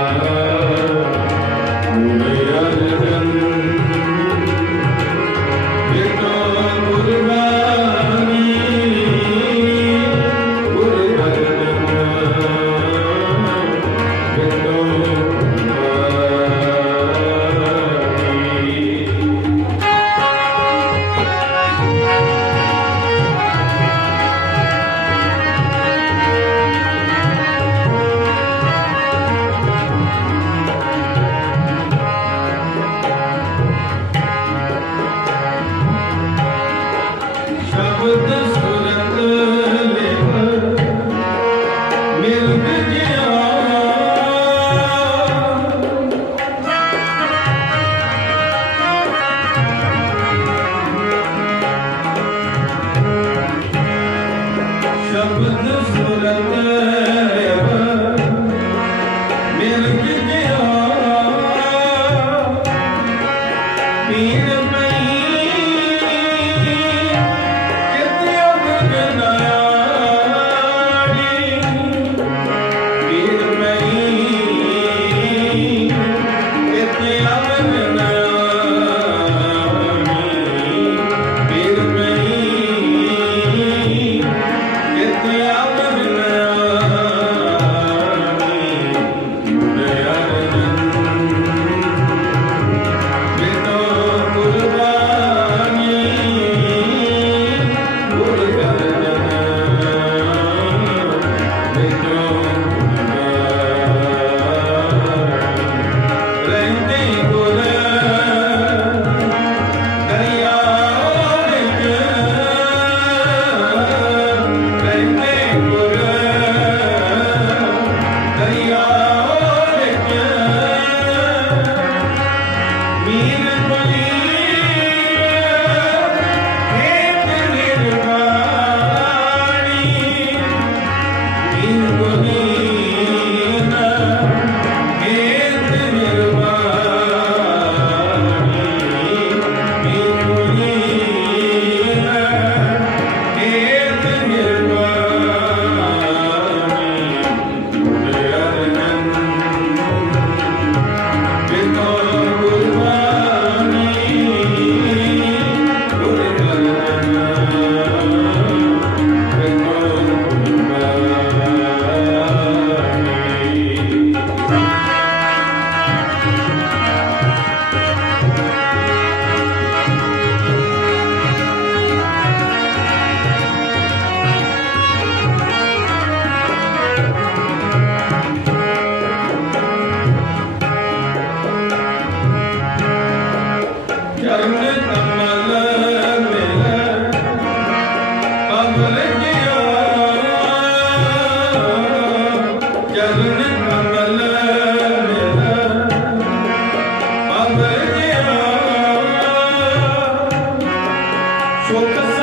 Amen. 我跟